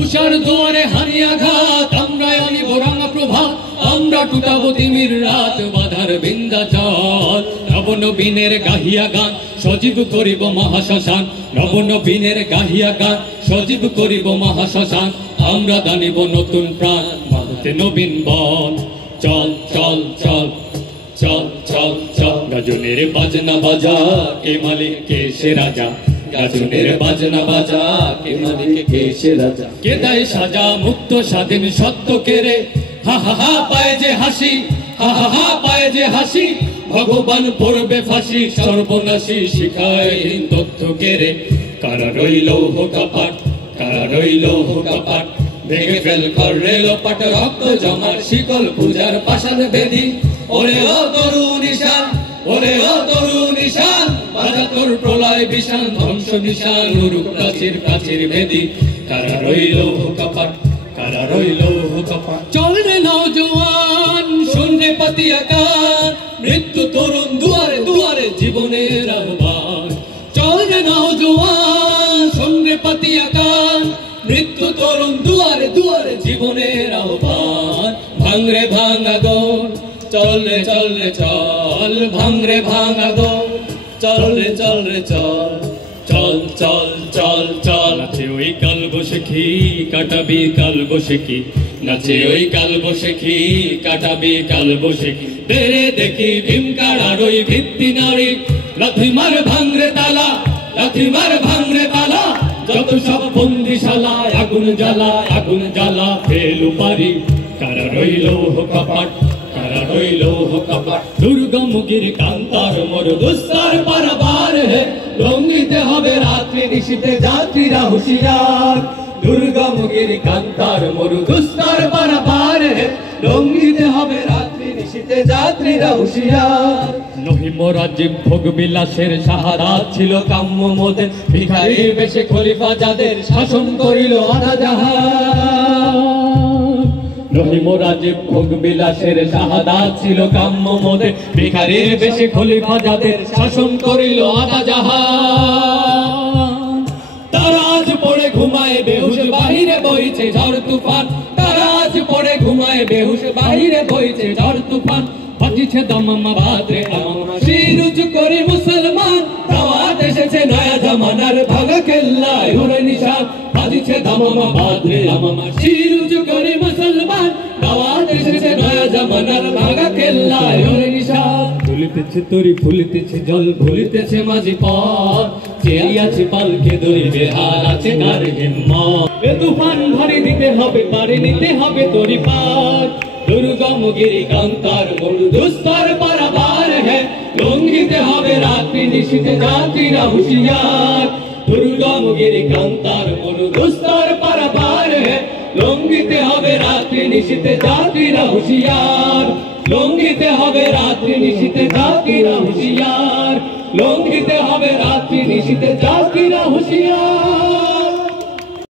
উষার দুয়ারে হানিয়া ঘাত, আমরা আনিব রাঙা প্রভাত, আমরা টুটাবো তিমির রাত, বাধার বিন্ধ্যাচল। নবনবীনের গাহিয়া গান সজীব করিব মহাশ্মশান, নবনবীনের গাহিয়া গান সজীব করিব মহাশ্মশান। আমরা দানিব নতুন প্রাণ, মাহুতে নবীন বন। চল চল চল চল চল চল, গাজনের বাজনা বাজা, কে মালিক কে সে রাজা। গাজনের বাজনা বাজা, কে মালিক কে সে রাজা। কে দেয় সাজা মুক্ত স্বাধীন সত্য কেড়ে, হা হা হা পায় যে হাসি, হা হা হা পায় যে হাসি। ভগবান পড়বে ফাঁসি, সর্বনাশী শিখায় হীন তথ্য কেড়ে। কারা রইল কপাট, কারা রইল কপাট, ভেঙে ফেল কর রেল পাট। রক্ত জমার শিকল পূজার পাষাণ বেদি, ওরে ও তরুণ ঈশান, ওরে ও তরুণ ঈশান। বাজা তোর প্রলয় বিশান, ধ্বংস নিশান উরুক প্রাচীর প্রাচীর বেদি। কারা রইল কপাট, কারা রইল কপাট। চল রে নওজোয়ান, শোন রে পাতিয়া গান, মৃত্যু তরুণ দুয়ারে দুয়ারে জীবনের আহ্বান। চল রে নওজোয়ান, শোন রে পাতিয়া গান, মৃত্যু তরুণ দুয়ারে দুয়ারে জীবনের আহ্বান। ভাঙরে ভাঙা দোর, চল রে চল রে চল, ভাঙরে ভাঙা দোর, চল রে চল রে চল। চল চল চল চল, নাচে ওই কাল বসেখি, কাটাবি কাল বসেখি। নাচে ওই কাল বসেখি, কাটাবি কাল বসেখি। বেড়ে দেখি ভীমকাড়ার ওই ভিত্তি নারী, লাথি মার ভাঙরে তালা, লাথি মার ভাঙরে তালা। যত সব বন্দিশালা, আগুন জ্বালা আগুন জ্বালা ফেলু পারি। কারা রইল কপাট, কারা রইল কপাট। দুর্গমুখীর কান্তার মোর দুস্তার পারাবার হে, রঙ্গিতে হবে রাত্রি নিশীতে যাত্রীরা হুঁশিয়ার। দুর্গমুখীর কান্তার মোর দুস্তার পারাবার হে, রঙ্গিতে হবে রাত্রি নিশীতে যাত্রীরা হুঁশিয়ার। নহিম রাজ্যে ভোগ বিলাসের সাহারা ছিল কাম্য মোদের, ভিখারির বেশে খলিফা যাদের শাসন করিল আনাজাহান। নহিম রাজ্যে ভোগ বিলাসের সাহারা ছিল কাম্য মোদের, ভিখারির বেশে খলিফা যাদের শাসন করিল আনাজাহান। তারা আজ পড়ে ঘুমায় বেহুশ, বাহিরে বইছে ঝড় তুফান। তারা আজ পড়ে ঘুমায় বেহুশ, বাহিরে বইছে ঝড় তুফান। বাজিছে দামামা বাদরে দামামা, শির উঁচু করে মুসলমান। দাওয়াত এসেছে নয়া জামানার, ভাঙা কেল্লায় ওরে নিশান। বাজিছে দামামা বাদরে দামামা, শির উঁচু করে মুসলমান। দাওয়াত এসেছে নয়া জামানার, ভাঙা কেল্লায় ওরে নিশান। ভুলিতেছে তরি ভুলিতেছে জল, ভুলিতেছে মাঝি পথ। চেয়াছে পালকে দড়ি, বেহার আছে কার হিম্মত। এ তুফান ভারী দিতে হবে, পারে নিতে হবে তরি পার। দুর্গমগিরি কান্তার মোর দুস্তার পারাবার হে, লঙ্ঘিতে হবে রাত্রি নিশীতে যাত্রীরা হুঁশিয়ার। দুর্গমগিরি কান্তার মোর দুস্তার পারাবার হে, লঙ্ঘিতে হবে রাত্রি নিশীতে যাত্রীরা হুঁশিয়ার। লঙ্ঘিতে হবে রাত্রি নিশীতে যাত্রীরা হুঁশিয়ার। লঙ্ঘিতে হবে রাত্রি নিশীতে যাত্রীরা হুঁশিয়ার।